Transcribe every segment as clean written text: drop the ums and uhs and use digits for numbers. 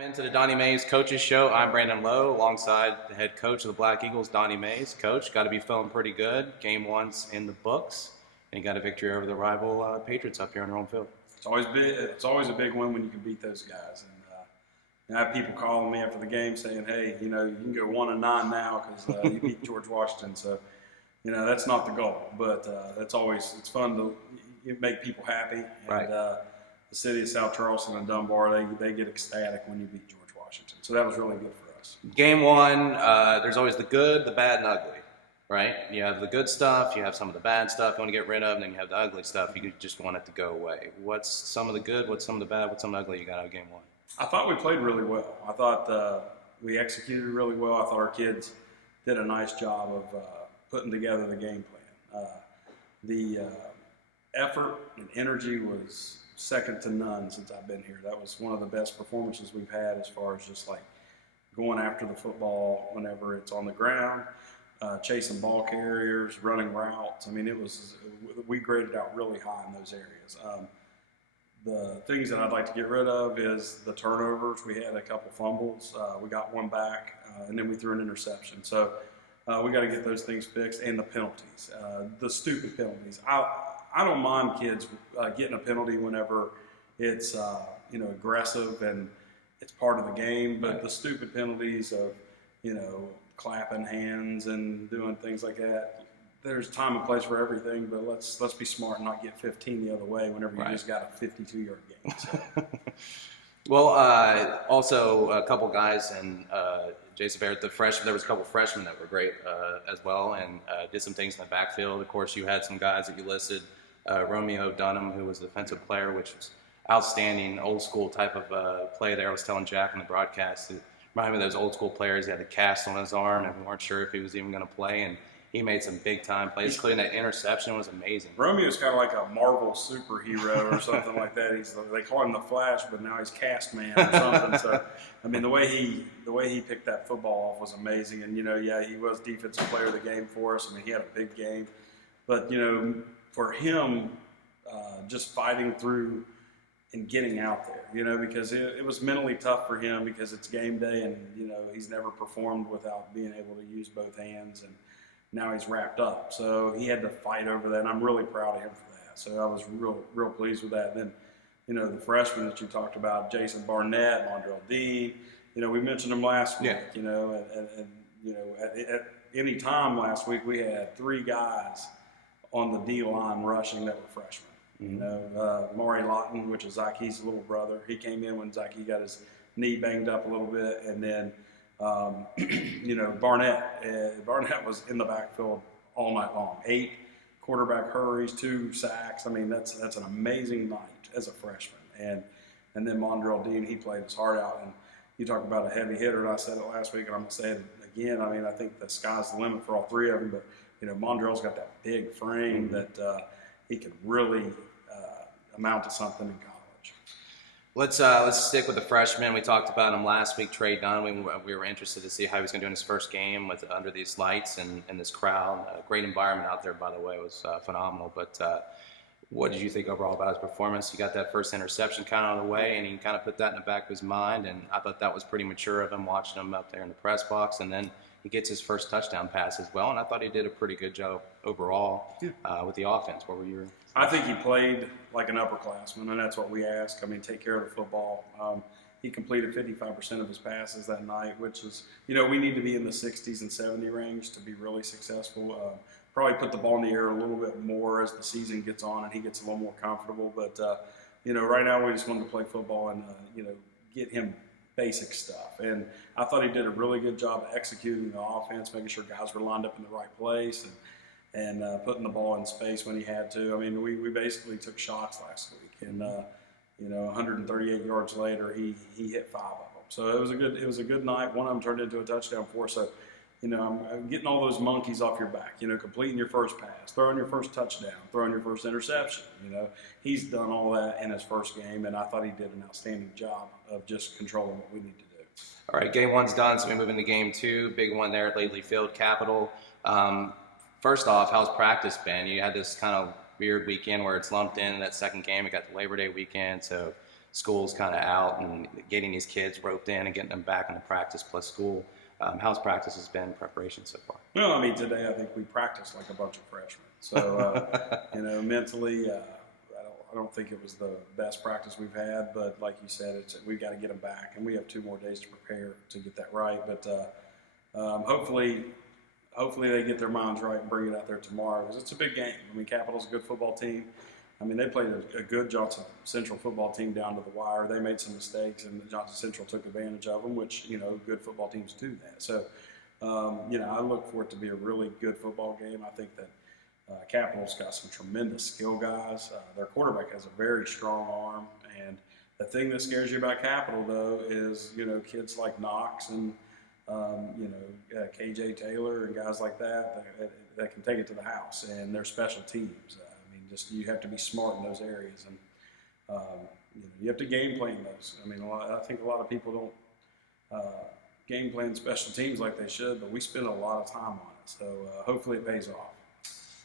Welcome into the Donnie Mays Coaches Show. I'm Brandon Lowe, alongside the head coach of the Black Eagles, Donnie Mays. Coach, got to be feeling pretty good. Game one's in the books, and you got a victory over the rival Patriots up here on their own field. It's always a big win when you can beat those guys. And I have people calling me after the game saying, "Hey, you can go 1-9 now because you beat George Washington." So, that's not the goal, but it's fun to make people happy. And, right. The city of South Charleston and Dunbar, they get ecstatic when you beat George Washington. So that was really good for us. Game one, there's always the good, the bad, and ugly, right? You have the good stuff, you have some of the bad stuff you want to get rid of, and then you have the ugly stuff you just want it to go away. What's some of the good, what's some of the bad, what's some of the ugly you got out of game one? I thought we played really well. I thought we executed really well. I thought our kids did a nice job of putting together the game plan. The effort and energy was second to none since I've been here. That was one of the best performances we've had as far as just like going after the football whenever it's on the ground, chasing ball carriers, running routes. I mean, we graded out really high in those areas. The things that I'd like to get rid of is the turnovers. We had a couple fumbles. We got one back, and then we threw an interception. So we got to get those things fixed, and the penalties, the stupid penalties. I don't mind kids getting a penalty whenever it's aggressive and it's part of the game, but the stupid penalties of clapping hands and doing things like that. There's time and place for everything, but let's be smart and not get 15 the other way whenever you just got a 52-yard game. So. Well, also a couple guys and Jason Barrett, the freshman. There was a couple freshmen that were great as well, and did some things in the backfield. Of course, you had some guys that you listed. Romeo Dunham, who was a defensive player, which was outstanding, old school type of play there. I was telling Jack in the broadcast, it reminded me of those old school players. He had the cast on his arm, and we weren't sure if he was even going to play, and he made some big time plays. Including that interception was amazing. Romeo's kind of like a Marvel superhero or something like that. They call him the Flash, but now he's Cast Man or something. So, I mean, the way he picked that football off was amazing. And he was defensive player of the game for us. I mean, he had a big game, but for him, just fighting through and getting out there, because it was mentally tough for him because it's game day and, he's never performed without being able to use both hands, and now he's wrapped up. So he had to fight over that, and I'm really proud of him for that. So I was real pleased with that. And then, the freshmen that you talked about, Jason Barnett, Mondrell Dean, we mentioned them last week, and at any time last week we had three guys on the D-line rushing that were freshmen. Maury Lawton, which is Zyke's little brother, he came in when Zyke got his knee banged up a little bit, and then Barnett. Barnett was in the backfield all night long. 8 quarterback hurries, 2 sacks. I mean, that's an amazing night as a freshman. And then Mondrell Dean, he played his heart out. And you talk about a heavy hitter, and I said it last week, and I'm going to say it again. I mean, I think the sky's the limit for all three of them, but Mondrell's got that big frame that he could really amount to something in college. Let's stick with the freshman. We talked about him last week, Trey Dunn. We were interested to see how he was going to do in his first game under these lights and this crowd. Great environment out there, by the way. It was phenomenal. But what did you think overall about his performance? He got that first interception kind of out of the way, and he kind of put that in the back of his mind. And I thought that was pretty mature of him, watching him up there in the press box. And then he gets his first touchdown pass as well, and I thought he did a pretty good job overall with the offense. What were your thoughts? I think he played like an upperclassman, and that's what we ask. I mean, take care of the football. He completed 55% of his passes that night, which is, we need to be in the 60s and 70 range to be really successful. Probably put the ball in the air a little bit more as the season gets on and he gets a little more comfortable. But, right now we just wanted to play football and, get him basic stuff. And I thought he did a really good job executing the offense, making sure guys were lined up in the right place and putting the ball in space when he had to. I mean, we basically took shots last week, and 138 yards later, he hit 5 of them. So it was a good night. One of them turned into a touchdown for us. So, I'm getting all those monkeys off your back. Completing your first pass, throwing your first touchdown, throwing your first interception. He's done all that in his first game, and I thought he did an outstanding job of just controlling what we need to do. All right, game one's done, so we move into game two. Big one there at Lately Field, Capitol. First off, how's practice been? You had this kind of weird weekend where it's lumped in that second game. We got the Labor Day weekend, so school's kind of out and getting these kids roped in and getting them back into practice plus school. How's practice has been preparation so far? Well, I mean, today I think we practiced like a bunch of freshmen. So, mentally, I don't think it was the best practice we've had, but like you said, we've got to get them back, and we have 2 more days to prepare to get that right. But hopefully they get their minds right and bring it out there tomorrow, because it's a big game. I mean, Capital's a good football team. I mean, they played a good Johnson Central football team down to the wire. They made some mistakes, and Johnson Central took advantage of them, which, good football teams do that. So, I look for it to be a really good football game. I think that Capital's got some tremendous skill guys. Their quarterback has a very strong arm, and the thing that scares you about Capital, though, is, kids like Knox and, KJ Taylor and guys like that can take it to the house, and they're special teams. You have to be smart in those areas, and you have to game plan those. I mean, I think a lot of people don't game plan special teams like they should, but we spend a lot of time on it. So hopefully it pays off.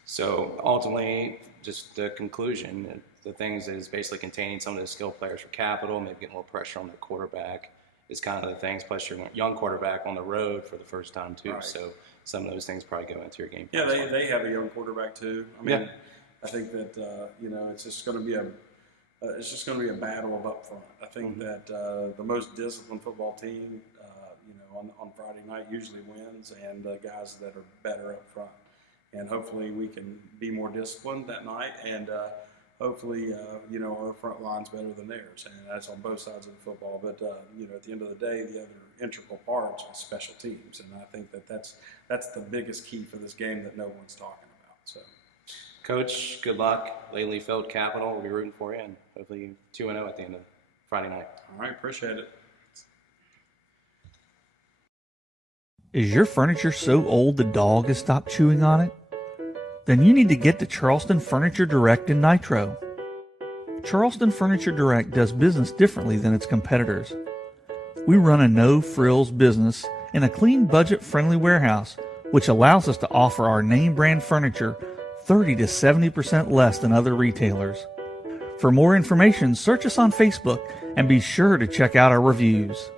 So ultimately, just the conclusion, the things that is basically containing some of the skill players for Capital, maybe getting a little pressure on their quarterback is kind of the things. Plus, your young quarterback on the road for the first time too. Right. So some of those things probably go into your game. Yeah, they have a young quarterback too. I mean. Yeah. I think that it's just going to be a battle of up front. I think that the most disciplined football team, on Friday night usually wins, and guys that are better up front. And hopefully we can be more disciplined that night, and hopefully our front line's better than theirs, and that's on both sides of the football. But at the end of the day, the other integral parts are special teams, and I think that's the biggest key for this game that no one's talking about. So. Coach, good luck. Lately failed Capital. We'll be rooting for you, and hopefully 2-0 at the end of Friday night. All right, appreciate it. Is your furniture so old the dog has stopped chewing on it? Then you need to get to Charleston Furniture Direct in Nitro. Charleston Furniture Direct does business differently than its competitors. We run a no-frills business in a clean, budget-friendly warehouse, which allows us to offer our name brand furniture 30 to 70% less than other retailers. For more information, search us on Facebook and be sure to check out our reviews.